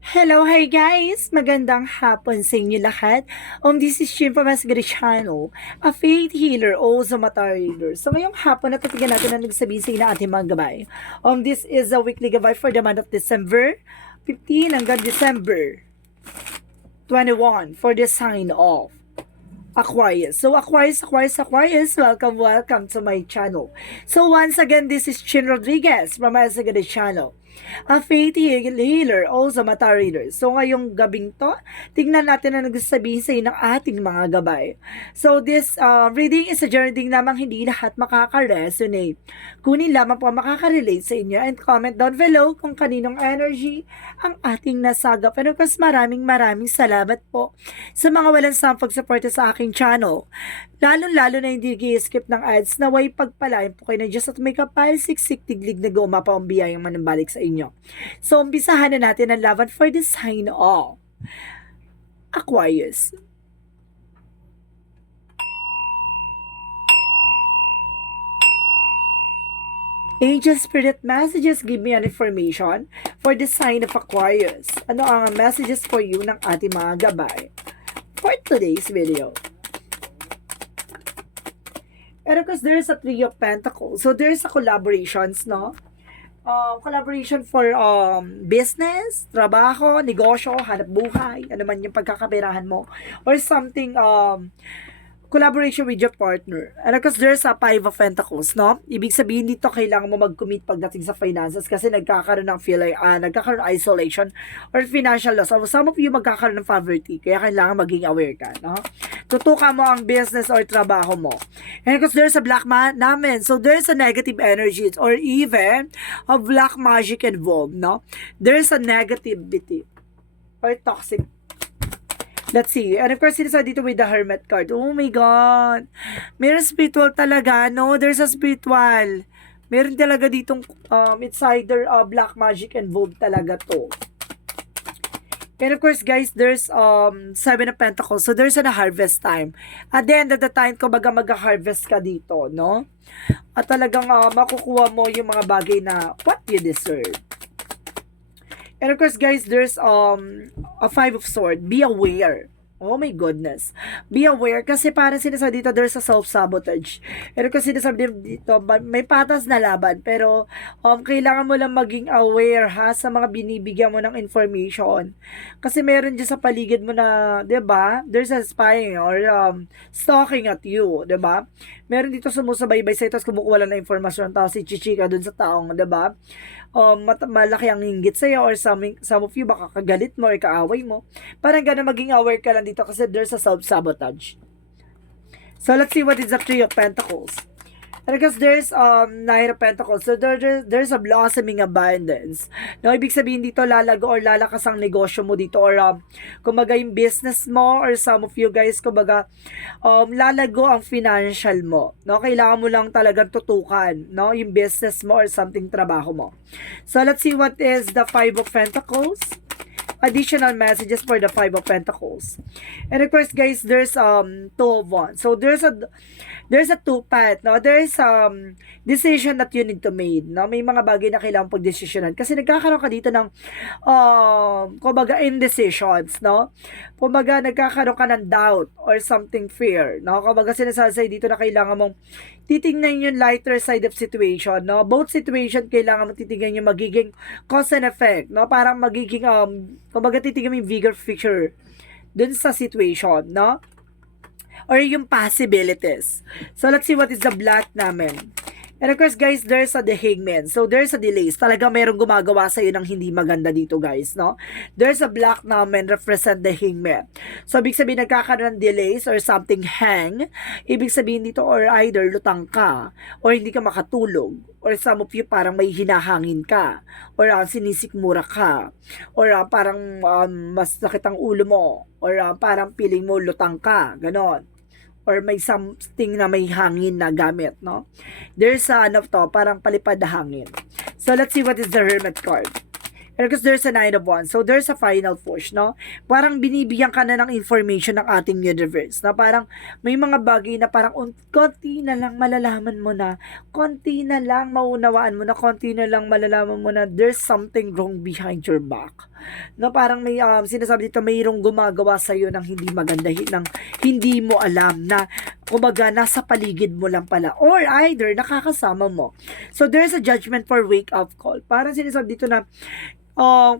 Hello, hi guys! Magandang hapon sa inyo lahat. This is Shin from Asgari Channel, a faith healer, also mata reader. So ngayong hapon, natatigan natin ang nagsabihin sa inyo ng ating mga gabay. This is a weekly gabay for the month of December 15 hanggang December 21 for the sign of Aquarius. So Aquarius, welcome to my channel. So once again, this is Chin Rodriguez from Asgari Channel, a faith healer, also mata reader. So ngayong gabing to, tingnan natin ang nagsasabihin sa ng ating mga gabay. So this reading is a journey namang hindi lahat makaka-resonate. Kunin lamang po ang makaka-relate sa inyo and comment down below kung kaninong energy ang ating nasagap. And of course, maraming salamat po sa mga walang sampag suporta sa aking channel. Lalo na hindi i-skip ng ads, naway pagpalain po kayo na Diyos at may kapal, siksik, tiglig na gumapa ang biyayang manambalik sa inyo. So, umpisahan na natin ang laban for the sign of Aquarius. Angel Spirit Messages, give me an information for the sign of Aquarius. Ano ang messages for you ng ating mga gabay for today's video? And of course, there's a Three of Pentacles. So, there's a collaborations, no? Collaboration for business, trabaho, negosyo, hanap buhay, ano man yung pagkakaperahan mo, or something, collaboration with your partner. And of course, there's a Five of Pentacles, no? Ibig sabihin dito, kailangan mo mag-commit pagdating sa finances kasi nagkakaroon ng nagkakaroon ng isolation or financial loss. Or some of you magkakaroon ng poverty, kaya kailangan maging aware ka, no? Tutukan mo ang business or trabaho mo. And of course, there's a black namin. So, there's a negative energies or even a black magic involved, no? There's a negativity or toxic. Let's see. And of course, sinasa dito with the Hermit card. Oh my God. Meron spiritual talaga, no? There's a spiritual. Meron talaga ditong, it's either black magic involved talaga to. And of course, guys, there's Seven of Pentacles. So, there's a harvest time. At the end of the time, kumbaga mag-harvest ka dito, no? At talagang makukuha mo yung mga bagay na what you deserve. And of course, guys, there's a Five of Swords. Be aware. Oh my goodness. Be aware kasi parang sinasabi dito there's a self-sabotage. And kasi sinasabi dito may patas na laban pero kailangan mo lang maging aware ha sa mga binibigyan mo ng information. Kasi meron dyan sa paligid mo na, 'di ba? There's a spying or stalking at you, 'di ba? Meron dito sumusubaybay sa ito at kumukuha lang ng informasyon tapos si chichika dun sa taong, 'di ba? Malaki ang inggit sa'yo or some of you baka kagalit mo or kaaway mo. Parang gano'n maging aware ka lang dito kasi there's a self-sabotage. So, let's see what is the Three of Pentacles. And because there's Nine of Pentacles. So, there's a blossoming abundance. No, ibig sabihin dito lalago or lalakas ang negosyo mo dito or kumbaga yung business mo or some of you guys kumbaga lalago ang financial mo. No, kailangan mo lang talagang tutukan, no, yung business mo or something trabaho mo. So, let's see what is the Five of Pentacles. Additional messages for the Five of Pentacles. And of course, guys, there's Two of Wands. So there's a two path, no? There's decision that you need to make, no? May mga bagay na kailangan pagdesisyonan kasi nagkakaroon ka dito ng kumbaga indecisions, no? Kumbaga nagkakaroon ka ng doubt or something fear, no? Kumbaga sinasabi dito na kailangan mong titingnan yung lighter side of situation, no? Both situation kailangan mong titingnan yung magiging cause and effect, no? Parang magiging kumbaga titingnan mo yung bigger picture dun sa situation, no? Or yung possibilities. So, let's see what is the black namin. And of course, guys, there's the Hangman. So, there's a delays. Talaga mayroong gumagawa sa'yo ng hindi maganda dito, guys, no? There's a black namin represent the Hangman. So, ibig sabihin, nagkakaroon ng delays or something hang. Ibig sabihin dito, or either lutang ka, or hindi ka makatulog, or some of you parang may hinahangin ka, or sinisikmura ka, or parang mas sakit ang ulo mo, or parang piling mo lutang ka, ganon. Or may something na may hangin na gamit, no? There's parang palipad na hangin. So, let's see what is the Hermit card. And because there's a Nine of Wands. So, there's a final push, no? Parang binibigyan ka na ng information ng ating universe. Na parang may mga bagay na parang konti na lang malalaman mo na. Konti na lang maunawaan mo na. Konti na lang malalaman mo na there's something wrong behind your back. No, parang may sinasabi dito, mayroong gumagawa sa'yo ng hindi maganda, ng hindi mo alam na kumbaga nasa paligid mo lang pala or either nakakasama mo. So there's a judgment for wake up call. Parang sinasabi dito na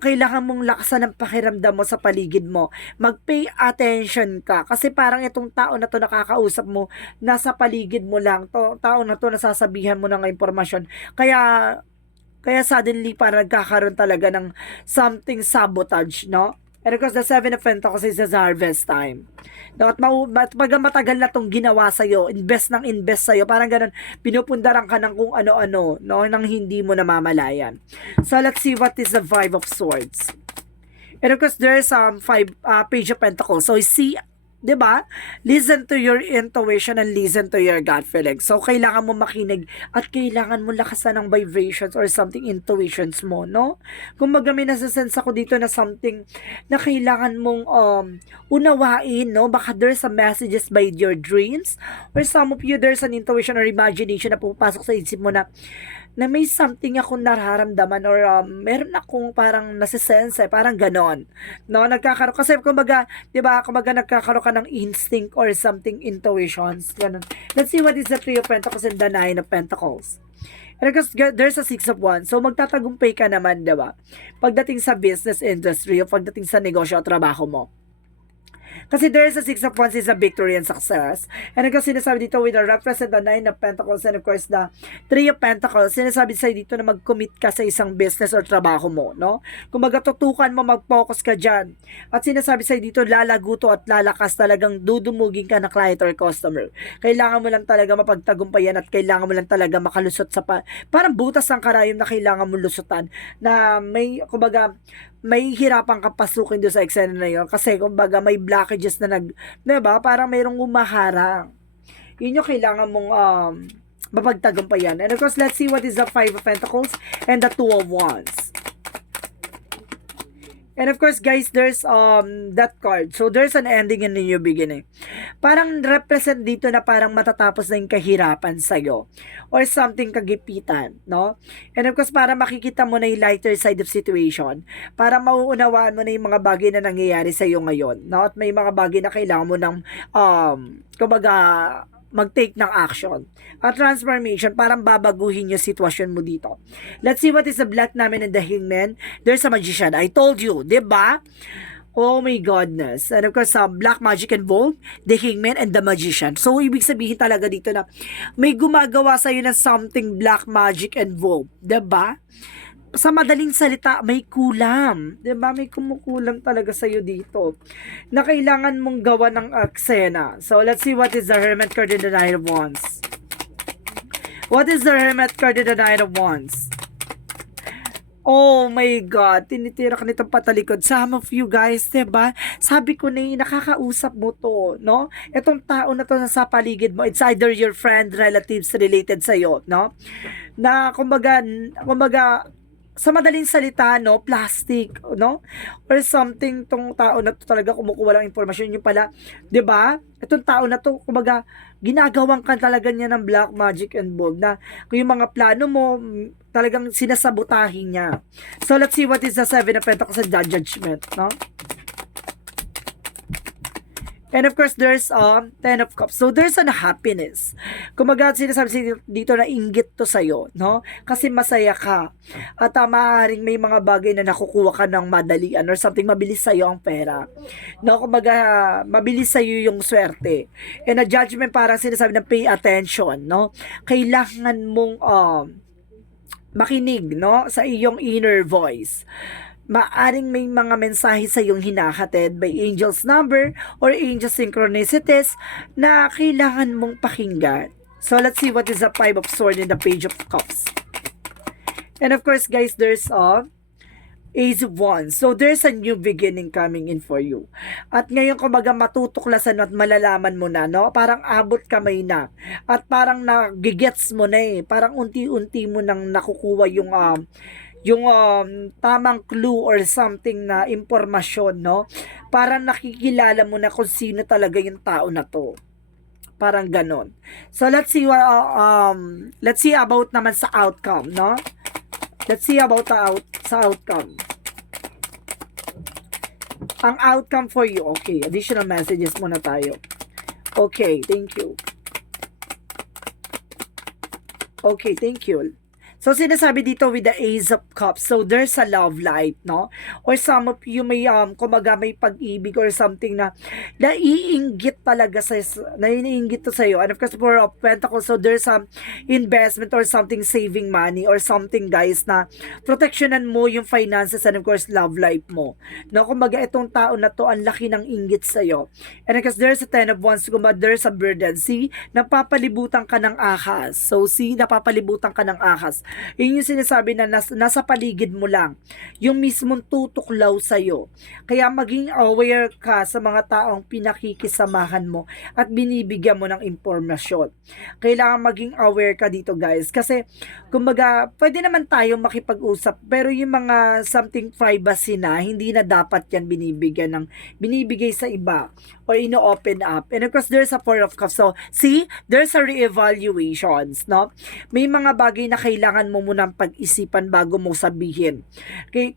kailangan mong lakasan ng pakiramdam mo sa paligid mo. Mag-pay attention ka. Kasi parang itong tao na to nakakausap mo, nasa paligid mo lang. Tao na to nasasabihan mo ng impormasyon. Kaya suddenly parang nagkakaroon talaga ng something sabotage, no? And of course, the Seven of Pentacles is the harvest time. No, at pag matagal na itong ginawa sa'yo, invest sa'yo, parang ganun, pinupundaran ka ng kung ano-ano, no, nang hindi mo namamalayan. So, let's see what is the Five of Swords. And of course, there's Page of Pentacles. So, see, 'di ba? Listen to your intuition and listen to your gut feeling. So, kailangan mo makinig at kailangan mo lakasan ng vibrations or something intuitions mo, no? Kung may nasa-sense ako dito na something na kailangan mong unawain, no? Baka there's some messages by your dreams or some of you there's an intuition or imagination na pupasok sa isip mo na may something akong nararamdaman or meron akong parang nasisense, parang ganon. No, nagkakaroon kasi kumbaga, 'di ba? Kumbaga nagkakaroon ka ng instinct or something intuitions, ganon. Let's see what is the Three of Pentacles and the Nine of Pentacles. And because there's a Six of Wands, so magtatagumpay ka naman, 'di ba? Pagdating sa business industry o pagdating sa negosyo o trabaho mo. Kasi there is a Six of Wands is a victory and success. And kasi sinasabi dito with the represent the Nine of Pentacles and of course the Three of Pentacles, sinasabi sa'yo dito na mag-commit ka sa isang business or trabaho mo, no? Kung magatutukan mo, mag-focus ka dyan. At sinasabi sa'yo dito, lalaguto at lalakas talagang dudumugin ka na client or customer. Kailangan mo lang talaga mapagtagumpayan at kailangan mo lang talaga makalusot sa parang butas ng karayom na kailangan mo lusutan na may, kumbaga, may hirapan ka pasukin doon sa eksena na yun kasi kumbaga may blockages na diba? Parang mayroong umaharang. Yun yung kailangan mong mapagtagumpayan. And of course, let's see what is the Five of Pentacles and the Two of Wands. And of course, guys, there's that card. So, there's an ending and a new beginning. Parang represent dito na parang matatapos na yung kahirapan sa'yo. Or something kagipitan, no? And of course, para makikita mo na yung lighter side of situation. Para mauunawaan mo na yung mga bagay na nangyayari sa'yo ngayon, no? At may mga bagay na kailangan mo ng, kumbaga, mag-take ng action. At transformation, parang babaguhin yung sitwasyon mo dito. Let's see what is the Black namin and the Hangman. There's a Magician. I told you, diba? Oh my goodness. And of course, Black Magic involved, the Hangman and the Magician. So, ibig sabihin talaga dito na may gumagawa sa'yo na something Black Magic involved. Diba? Sa madaling salita, may kulam. Diba? May kumukulam talaga sa'yo dito na kailangan mong gawa ng eksena. So, let's see what is the Hermit card in the Nine of Wands. What is the Hermit card in the Nine of Wands? Oh my God, tinitira ka nitong patalikod. Some of you guys, diba? Sabi ko na nakakausap mo to, no? Itong tao na to sa paligid mo, it's either your friend, relatives related sa'yo, no? Na, kumbaga, sa madaling salita, no, plastic, no? Or something, tong tao na to talaga kumukuha lang impormasyon yung pala, 'di ba? Itong tao na to, kumbaga, ginagawang ka talaga niya ng black magic and bold na kung yung mga plano mo, talagang sinasabotahin niya. So, let's see what is the Seven of Pentacles and the Judgment, no? And of course, there's Ten of Cups. So, there's an happiness. Kumaga, sinasabi dito na inggit to sa'yo, no? Kasi masaya ka. At maaaring may mga bagay na nakukuha ka ng madalian or something, mabilis sa'yo ang pera. No? Kumaga, mabilis sa'yo yung swerte. And a judgment, parang sinasabi na pay attention, no? Kailangan mong makinig, no? Sa iyong inner voice. Maaring may mga mensahe sa iyong hinahatid by angel's number or angel synchronicities na kailangan mong pakinggan. So, let's see what is the Five of Swords and the Page of Cups. And of course, guys, there's Ace of Wands. So, there's a new beginning coming in for you. At ngayon, kumbaga, matutuklasan at malalaman mo na, no? Parang abot kamay na. At parang nagigets mo na eh. Parang unti-unti mo nang nakukuha yung tamang clue or something na impormasyon, no? Para nakikilala mo na kung sino talaga yung tao na to. Parang ganon. So let's see about naman sa outcome, no? Let's see about sa outcome. Ang outcome for you, okay, additional messages muna tayo. Okay, thank you. Okay, thank you. So, sinasabi dito with the Ace of Cups, so there's a love life, no? Or some of you may, kumaga may pag-ibig or something na naiinggit talaga naiinggit to sa'yo. And of course, for of Pentacles, so there's some investment or something saving money or something, guys, na protectionan mo yung finances and of course, love life mo. No? Kumaga, itong tao na to, ang laki ng inggit sa'yo. And of course, there's a 10 of Wands, kumaga, there's a burden. See, napapalibutan ka ng ahas. So, see, napapalibutan ka ng ahas. Yun yung sinasabi na nasa paligid mo lang. Yung mismong tutuklaw sa'yo. Kaya maging aware ka sa mga taong pinakikisamahan mo at binibigyan mo ng impormasyon. Kailangan maging aware ka dito, guys. Kasi, kumbaga, pwede naman tayo makipag-usap, pero yung mga something privacy na, hindi na dapat yan binibigay sa iba or ino-open up. And of course, there's a Four of Cups. So, see, there's a re-evaluations, no? May mga bagay na kailangan mo munang pag-isipan bago mo sabihin.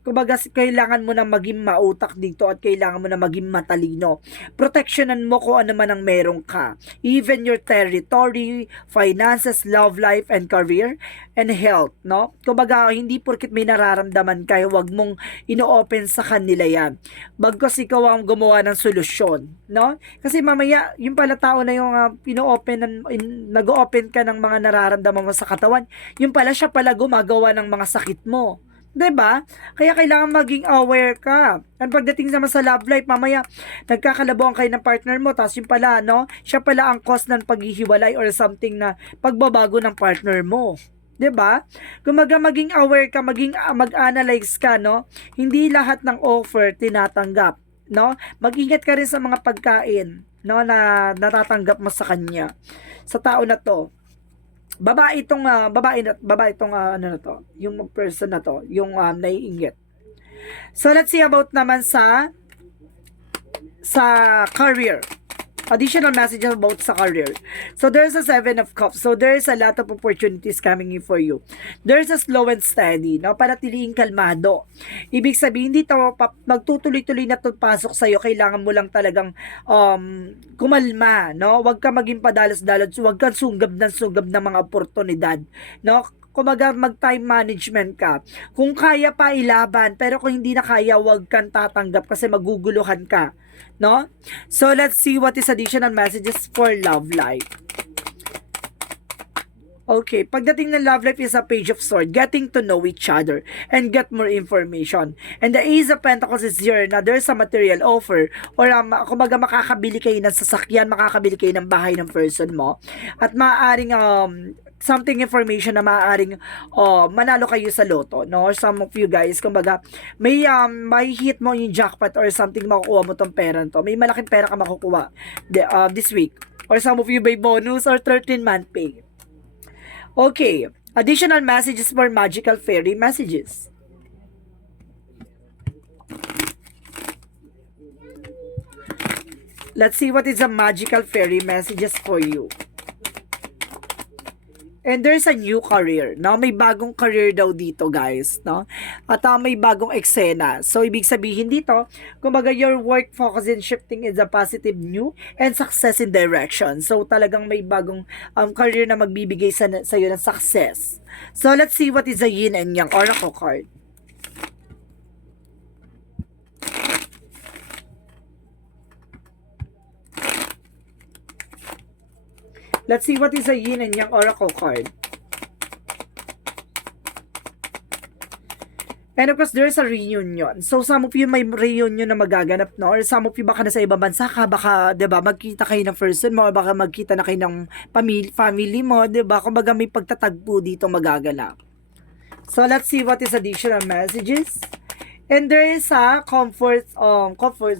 Kumbaga, kailangan mo na maging mautak dito at kailangan mo na maging matalino. Protectionan mo kung ano man ang meron ka. Even your territory, finances, love life, and career, and health, no? Kumbaga, hindi porkit may nararamdaman kayo, wag mong ino-open sa kanila yan. Bagkos ikaw ang gumawa ng solusyon, no? Kasi mamaya, yung pala tao na yung nag-open ka ng mga nararamdaman mo sa katawan, yung pala siya pala gumagawa ng mga sakit mo. 'Di ba? Kaya kailangan maging aware ka. At pagdating naman sa love life, mamaya nagkakalabuan kayo ng partner mo, tapos yung pala, no? Siya pala ang cause ng paghihiwalay or something na pagbabago ng partner mo. 'Di ba? Kumaga maging aware ka, mag-analyze ka, no? Hindi lahat ng offer tinatanggap, no? Mag-ingat ka rin sa mga pagkain, no, na natatanggap mo sa kanya. Sa tao na 'to. Babae itong ano na to, yung person na to, yung naiinggit. So let's see about naman sa career. Additional messages about sa career. So there's a 7 of Cups. So there's a lot of opportunities coming in for you. There's a slow and steady, no? Panatiliing kalmado. Ibig sabihin, hindi to magtutuloy-tuloy na pasok sa iyo. Kailangan mo lang talagang kumalma, no? Huwag ka maging padalos-dalos, huwag kang sunggab ng mga oportunidad, no? Kumaga mag-time management ka. Kung kaya pa ilaban, pero kung hindi na kaya, huwag kang tatanggap kasi maguguluhan ka, no? So let's see what is additional messages for love life. Okay, pagdating ng love life is a Page of Swords, getting to know each other and get more information. And the Ace of Pentacles is here na there's a material offer or kumbaga makakabili kayo ng sasakyan, makakabili kayo ng bahay ng person mo at maaaring something information na maaaring manalo kayo sa loto, no? Or some of you guys, kumbaga may hit mo yung jackpot or something, makukuha mo tong pera to. May malaking pera ka makukuha this week. Or some of you may bonus or 13-month pay. Okay, additional messages for magical fairy messages. Let's see what is the magical fairy messages for you. And there's a new career, no? May bagong career daw dito, guys, no? At may bagong eksena. So, ibig sabihin dito, kumbaga your work focus in shifting is a positive new and success in direction. So, talagang may bagong career na magbibigay sa iyo ng success. So, let's see what is the yin and yang oracle card. Let's see what is a yin and yang oracle card. And of course, there's a reunion. So, some of you may reunion na magaganap, no? Or some of you baka nasa ibang bansa ka, baka, diba, magkita kayo ng person mo, or baka magkita na kayo ng family mo, diba? Kumbaga may pagtatagpo dito magaganap. So, let's see what is additional messages. And there is a comfort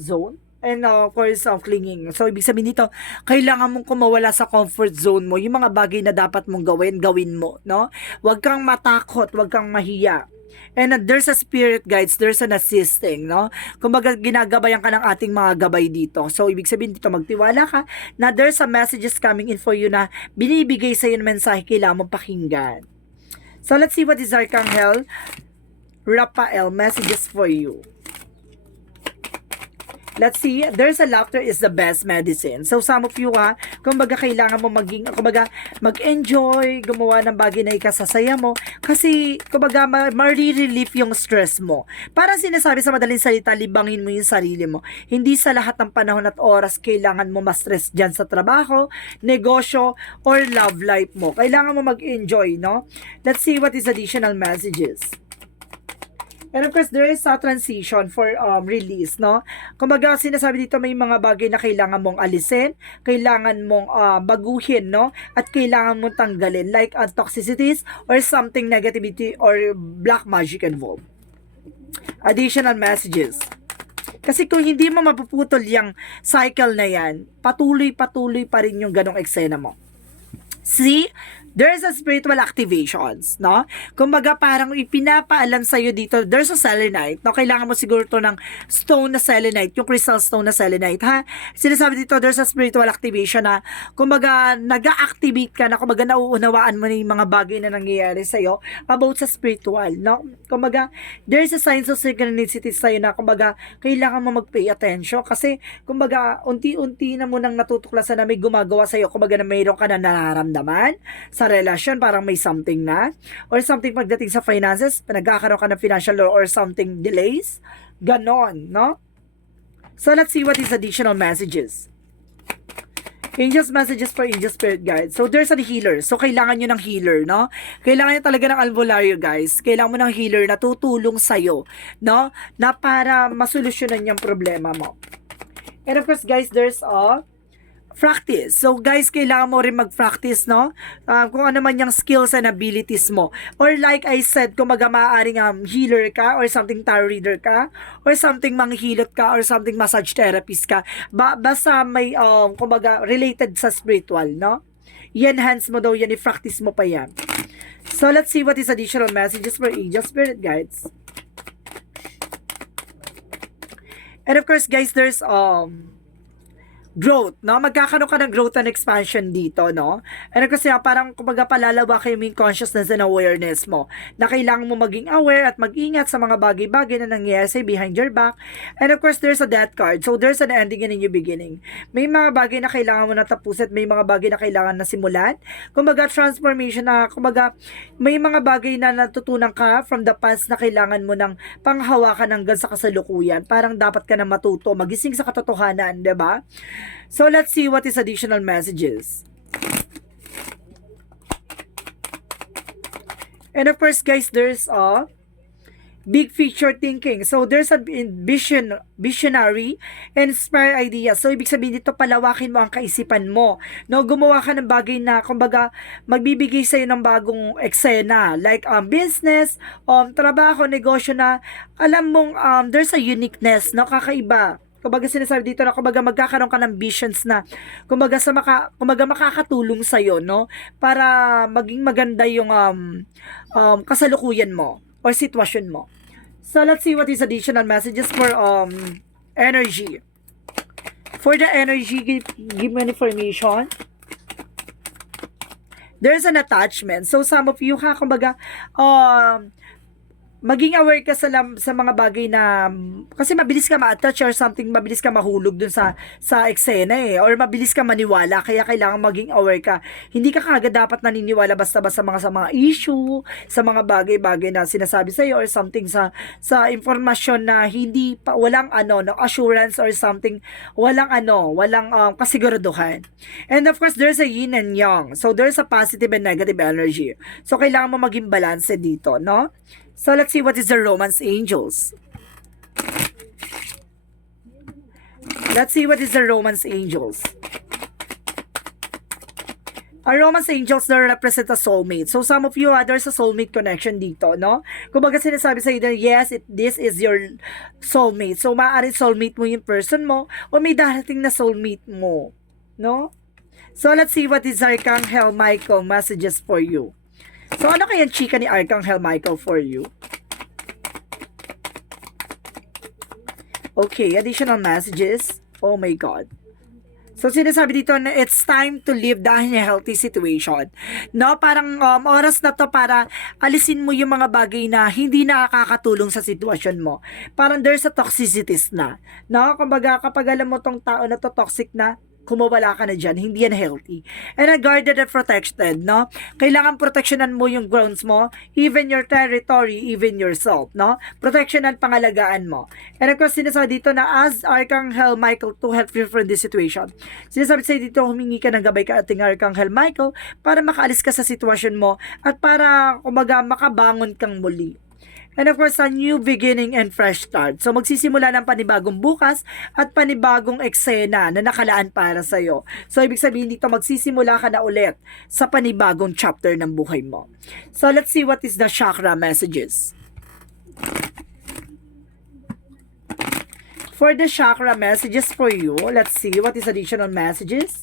zone. And of course, clinging. So, ibig sabihin dito, kailangan mong kumawala sa comfort zone mo. Yung mga bagay na dapat mong gawin mo, no? Huwag kang matakot, huwag kang mahiya. And there's a spirit guides, there's an assisting, no? Kumbaga, ginagabayan ka ng ating mga gabay dito. So, ibig sabihin dito, magtiwala ka na there's a messages coming in for you na binibigay sa'yo ng mensahe kailangan mong pakinggan. So, let's see what is Archangel Raphael messages for you. Let's see, there's a laughter is the best medicine. So, some of you kumbaga kailangan mo mag-enjoy, gumawa ng bagay na ikasasaya mo. Kasi, kumbaga, ma-relief yung stress mo. Parang sinasabi sa madaling salita, libangin mo yung sarili mo. Hindi sa lahat ng panahon at oras kailangan mo ma-stress dyan sa trabaho, negosyo, or love life mo. Kailangan mo mag-enjoy, no? Let's see what is additional messages. And of course, there is a transition for release, no? Kumbaga, sinasabi dito may mga bagay na kailangan mong alisin, kailangan mong baguhin, no? At kailangan mong tanggalin, like toxicities or something negativity or black magic involved. Additional messages. Kasi kung hindi mo mapuputol yung cycle na yan, patuloy-patuloy pa rin yung ganong eksena mo. See? There's a spiritual activations, no? Kumbaga parang ipinapaalam sa'yo dito, there's a selenite, no? Kailangan mo siguro to ng stone na selenite, yung crystal stone na selenite, ha? Sinasabi dito, there's a spiritual activation na, kumbaga, nag-activate ka na, kumbaga, nauunawaan mo na yung mga bagay na nangyayari sa'yo about sa spiritual, no? Kumbaga, there's a signs of synchronicity sa'yo na, kumbaga, kailangan mo mag-pay attention kasi, kumbaga, unti-unti na mo nang natutuklasan na may gumagawa sa'yo, kumbaga, na mayroon ka na nararamdaman sa relasyon, parang may something na, or something pagdating sa finances, nagkakaroon ka ng financial or something delays, ganon, no? So, let's see what is additional messages. Angels messages for angel spirit guides. So, there's a healer. So, kailangan nyo ng healer, no? Kailangan nyo talaga ng albularyo, guys. Kailangan mo ng healer na tutulong sa'yo, no? Na para masolusyonan yung problema mo. And of course, guys, there's a practice. So, guys, kailangan mo rin mag-practice, no? Kung ano man yung skills and abilities mo. Or like I said, kung maaaring healer ka, or something tarot reader ka, or something manghilot ka, or something massage therapist ka, basta may, kumbaga, related sa spiritual, no? I-enhance mo daw yan, i-practice mo pa yan. So, let's see what is additional messages for angel spirit guides. And of course, guys, there's, growth, no? Magkakaroon ka ng growth and expansion dito, no? And kasi parang kumbaga palalawakin mo yung consciousness and awareness mo na kailangan mo maging aware at mag-ingat sa mga bagay-bagay na nangyayari sa behind your back. And of course, there's a death card. So, there's an ending and a new beginning. May mga bagay na kailangan mo na tapusin at may mga bagay na kailangan na simulan. Kumbaga, transformation na, kumbaga, may mga bagay na natutunan ka from the past na kailangan mo ng panghawakan hanggang sa kasalukuyan. Parang dapat ka na matuto, magising sa katotohanan, 'di ba? So, let's see what is additional messages. And of course, guys, there's a big picture thinking. So, there's a visionary and inspire idea. So, ibig sabihin dito, palawakin mo ang kaisipan mo. No, gumawa ka ng bagay na, kumbaga, magbibigay sa'yo ng bagong eksena. Like, business, trabaho, negosyo na, alam mong, there's a uniqueness, no, kakaiba. Kumbaga sinasabi dito na kumbaga magkakaroon ka ng visions na kumbaga kumbaga makakatulong sa iyo, no, para maging maganda yung kasalukuyan mo or sitwasyon mo. So let's see what is additional messages for energy. For the energy, give me information. There's an attachment. So some of you kumbaga maging aware ka sa mga bagay na kasi mabilis ka ma-attach or something, mabilis ka mahulog dun sa eksena or mabilis ka maniwala, kaya kailangan maging aware ka. Hindi ka kagad dapat naniniwala basta-basta sa mga issue, sa mga bagay-bagay na sinasabi sa iyo or something sa informasyon na hindi pa walang no, assurance or something, walang kasiguraduhan. And of course, there's a yin and yang. So there's a positive and negative energy. So kailangan mo maging balance dito, no? So, let's see what is the Romance Angels. Let's see what is the Romance Angels. Our Romance Angels na represent a soulmate. So, some of you, there's a soulmate connection dito, no? Kumbaga sinasabi sa inyo, yes, this is your soulmate. So, maaaring soulmate mo yung person mo o may darating na soulmate mo, no? So, let's see what is Archangel Michael messages for you. So, ano kayang chika ni Archangel Michael for you? Okay, additional messages. Oh my God. So, sinasabi dito na it's time to live the unhealthy situation. No, parang oras na to para alisin mo yung mga bagay na hindi nakakatulong sa sitwasyon mo. Parang there's a toxicities na. No, kumbaga kapag alam mo tong tao na to toxic na, kumawala ka na dyan, hindi yan healthy. And guarded and protected, no? Kailangan proteksyonan mo yung grounds mo, even your territory, even yourself, no? Proteksyonan, pangalagaan mo. And of course, sinasabi dito na as Archangel Michael to help you from this situation. Sinasabi sa'yo dito, humingi ka ng gabay ka ating Archangel Michael para makaalis ka sa sitwasyon mo at para, kumbaga, makabangon kang muli. And of course, a new beginning and fresh start. So, magsisimula ng panibagong bukas at panibagong eksena na nakalaan para sa'yo. So, ibig sabihin dito, magsisimula ka na ulit sa panibagong chapter ng buhay mo. So, let's see what is the chakra messages. For the chakra messages for you, let's see what is additional messages.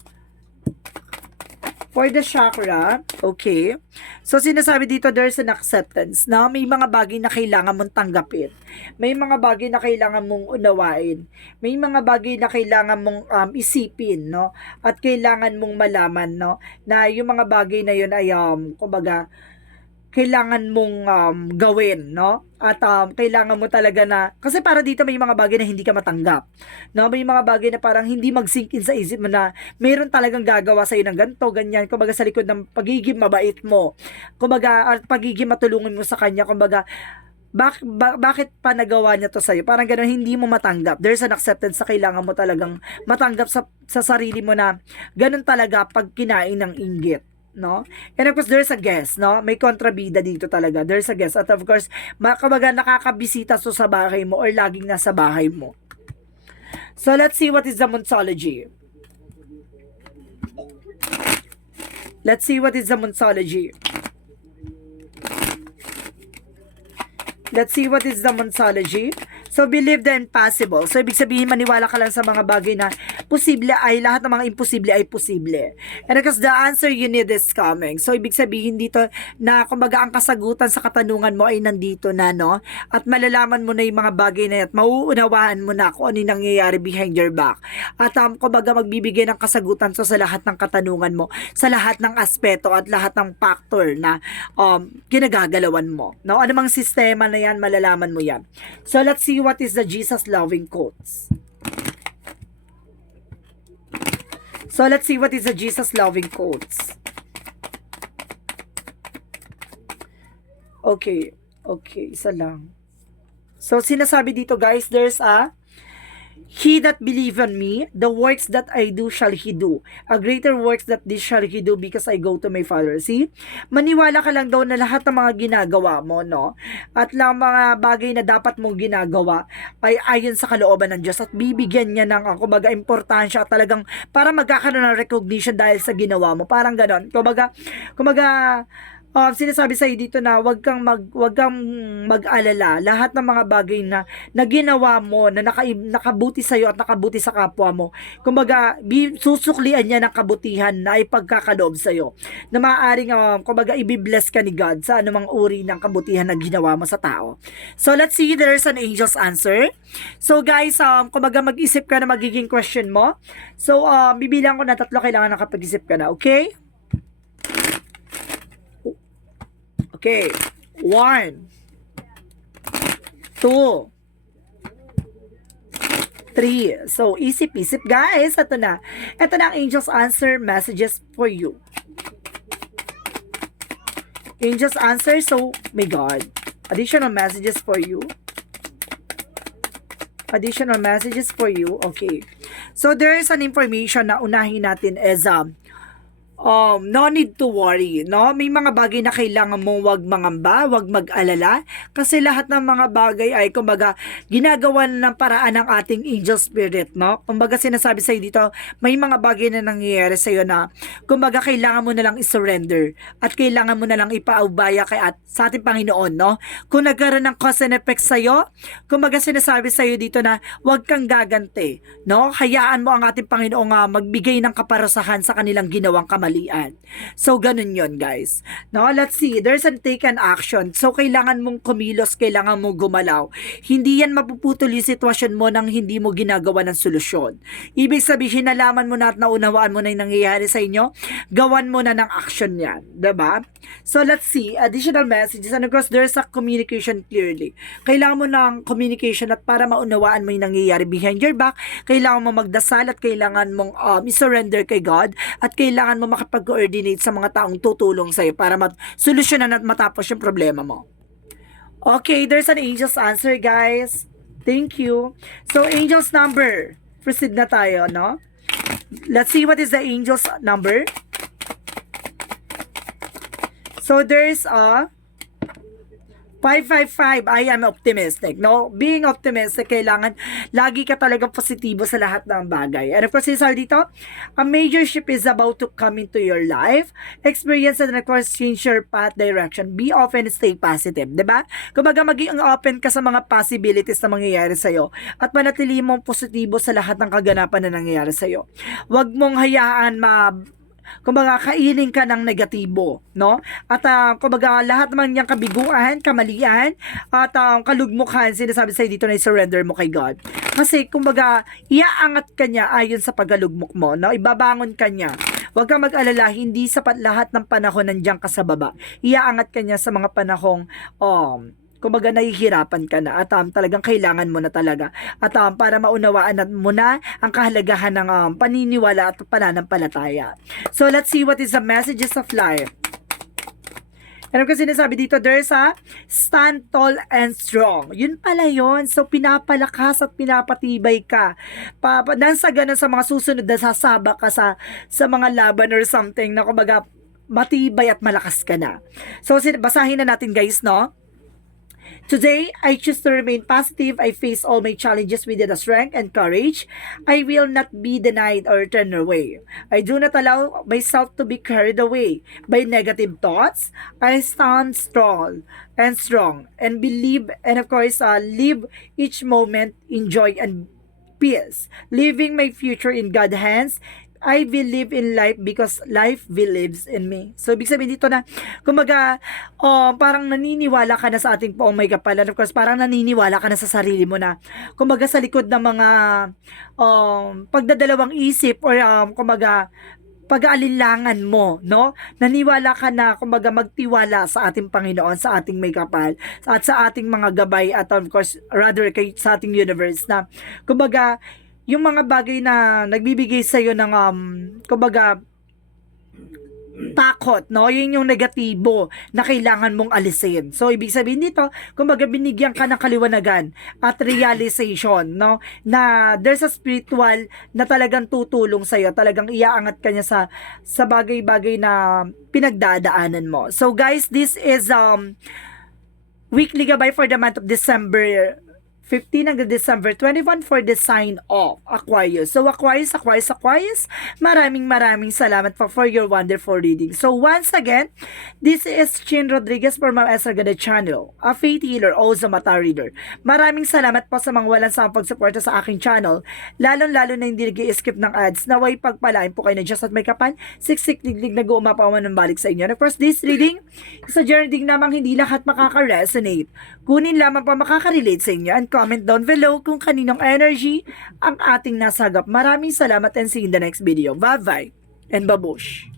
For the chakra, okay. So, sinasabi dito, there's an acceptance na may mga bagay na kailangan mong tanggapin. May mga bagay na kailangan mong unawain. May mga bagay na kailangan mong isipin, no? At kailangan mong malaman, no? Na yung mga bagay na yun ay, kumbaga, kailangan mong gawin, no? At kailangan mo talaga na, kasi para dito may mga bagay na hindi ka matanggap, no? May mga bagay na parang hindi mag-sink in sa isip mo na mayroon talagang gagawa sa'yo ng ganito, ganyan, kumbaga sa likod ng pagiging mabait mo, kumbaga at pagiging matulungin mo sa kanya, kumbaga bakit pa nagawa niya to sa'yo? Parang gano'n, hindi mo matanggap. There's an acceptance sa kailangan mo talagang matanggap sa sarili mo na gano'n talaga pag kinain ng inggit, no? And of course, there's a guest, no? May kontrabida dito talaga. There's a guest. At of course, kumbaga nakakabisita so sa bahay mo or laging nasa bahay mo. So, let's see what is the Monsology. Let's see what is the Monsology. Let's see what is the Monsology. So, believe the impossible. So, ibig sabihin, maniwala ka lang sa mga bagay na posible ay, lahat ng mga imposible ay posible. And because the answer you need is coming. So, ibig sabihin dito na, kumbaga, ang kasagutan sa katanungan mo ay nandito na, no? At malalaman mo na yung mga bagay na yan at mauunawaan mo na kung ano yung nangyayari behind your back. At, kumbaga, magbibigay ng kasagutan so sa lahat ng katanungan mo, sa lahat ng aspeto at lahat ng factor na kinagagalawan mo. No? Anumang sistema na yan, malalaman mo yan. So, let's see what is the Jesus loving quotes. So, let's see what is the Jesus loving quotes. Okay. Okay, isa lang. So, sinasabi dito guys, there's a He that believe on me, the works that I do shall he do. A greater works that this shall he do because I go to my Father. See? Maniwala ka lang daw na lahat ng mga ginagawa mo, no? At lang mga bagay na dapat mong ginagawa ay ayon sa kalooban ng Diyos at bibigyan niya ng, kumbaga, importansya at talagang para magkakaroon ng recognition dahil sa ginawa mo. Parang ganon. Kumbaga, sinasabi sa'yo dito na wag kang mag-alala. Lahat ng mga bagay na ginawa mo, na nakabuti sa'yo at nakabuti sa kapwa mo, kumbaga, susuklian niya ng kabutihan na ipagkakaloob sa'yo. Na maaaring, kumbaga, ibibless ka ni God sa anumang uri ng kabutihan na ginawa mo sa tao. So, let's see, there's an angel's answer. So, guys, kumbaga, mag-isip ka na magiging question mo. So, bibilang ko na 3, kailangan nakapag-isip ka na, okay? Okay. 1, 2, 3. So, isip-isip guys. Ito na. Ito na ang angel's answer messages for you. Angel's answer. So, my God. Additional messages for you. Additional messages for you. Okay. So, there is an information na unahin natin is, no need to worry, no? May mga bagay na kailangan mong wag mangamba, wag mag-alala, kasi lahat ng mga bagay ay, kumbaga, ginagawa ng paraan ng ating angel spirit, no? Kumbaga, sinasabi sa'yo dito, may mga bagay na nangyayari sa'yo na, kumbaga, kailangan mo na lang i-surrender at kailangan mo na lang ipaubaya sa ating Panginoon, no? Kung nagkaroon ng cause and effect sa'yo, kumbaga, sinasabi sa'yo dito na wag kang gaganti, no? Hayaan mo ang ating Panginoon magbigay ng kaparasahan sa kanilang ginawang kamali. kamalian. So, ganun yon guys. No, let's see. There's a take an action. So, kailangan mong kumilos, kailangan mong gumalaw. Hindi yan mapuputol yung sitwasyon mo nang hindi mo ginagawa ng solusyon. Ibig sabihin, nalaman mo na at naunawaan mo na yung nangyayari sa inyo, gawan mo na ng action yan. Diba? So, let's see. Additional messages. And of course, there's a communication clearly. Kailangan mo ng communication at para maunawaan mo yung nangyayari behind your back, kailangan mo magdasal at kailangan mong i-surrender kay God at kailangan mo makapag-coordinate sa mga taong tutulong sa'yo para solusyonan at matapos yung problema mo. Okay, there's an angel's answer, guys. Thank you. So, angel's number. Proceed na tayo, no? Let's see what is the angel's number. So, there's a 555, I am optimistic. No? Being optimistic, kailangan lagi ka talagang positibo sa lahat ng bagay. And of course, sisal dito, a major shift is about to come into your life. Experience and of course, change your path direction. Be open and stay positive. Diba? Kumbaga, maging open ka sa mga possibilities na mangyayari sa'yo at manatili mong positibo sa lahat ng kaganapan na nangyayari sa'yo. Huwag mong hayaan kumbaga, kainin ka ng negatibo, no? At, kumbaga, lahat naman niyang kabiguan, kamalian, at kalugmukan, sinasabi sa'yo dito na i-surrender mo kay God. Kasi, kumbaga, iaangat ka niya ayon sa pagkalugmok mo, no? Ibabangon ka niya. Huwag kang mag-alala, hindi sapat lahat ng panahon nandiyan ka sa baba. Iaangat ka niya sa mga panahong, kumbaga nahihirapan ka na at talagang kailangan mo na talaga at para maunawaan mo na ang kahalagahan ng paniniwala at pananampalataya. So let's see what is the messages of life. Ano kasi sinasabi dito, there's a stand tall and strong. Yun pala yun. So, pinapalakas at pinapatibay ka. Nasa ganun sa mga susunod na sasaba ka sa mga laban or something na kumbaga matibay at malakas ka na. So, basahin na natin guys, no? Today, I choose to remain positive. I face all my challenges with the strength and courage. I will not be denied or turned away. I do not allow myself to be carried away by negative thoughts. I stand strong and believe and of course live each moment in joy and peace. Living my future in God's hands. I believe in life because life believes in me. So, ibig sabihin dito na, kumbaga, parang naniniwala ka na sa ating poong may kapal. And of course, parang naniniwala ka na sa sarili mo na, kumbaga, sa likod ng mga pagdadalawang isip or, kumbaga, pag-aalinlangan mo, no? Naniwala ka na, kumbaga, magtiwala sa ating Panginoon, sa ating may kapal, at sa ating mga gabay, at of course, rather, sa ating universe na, kumbaga, yung mga bagay na nagbibigay sa'yo ng, kumbaga, takot, no? Yun yung negatibo na kailangan mong alisin. So, ibig sabihin dito, kumbaga, binigyan ka ng kaliwanagan at realization, no? Na there's a spiritual na talagang tutulong sa'yo, talagang iaangat ka niya sa bagay-bagay na pinagdadaanan mo. So, guys, this is weekly gabay for the month of December 15 hanggang December 21 for the sign of Aquarius. So, Aquarius, maraming salamat for your wonderful reading. So, once again, this is Chin Rodriguez for Ma'am Esther Ganda Channel, a faith healer, also mata reader. Maraming salamat po sa mga walang sawang pagsuporta sa aking channel, lalong-lalo na hindi nag-i-skip ng ads, naway pagpalain po kayo na Diyos at may kapal, siksik liglig na guumapawan ng balik sa inyo. And of course, this reading, sa journey namang hindi lahat makaka-resonate. Kunin lamang pa makaka-relate sa inyo and comment down below kung kaninong energy ang ating nasagap. Maraming salamat and see you in the next video. Bye-bye and babush!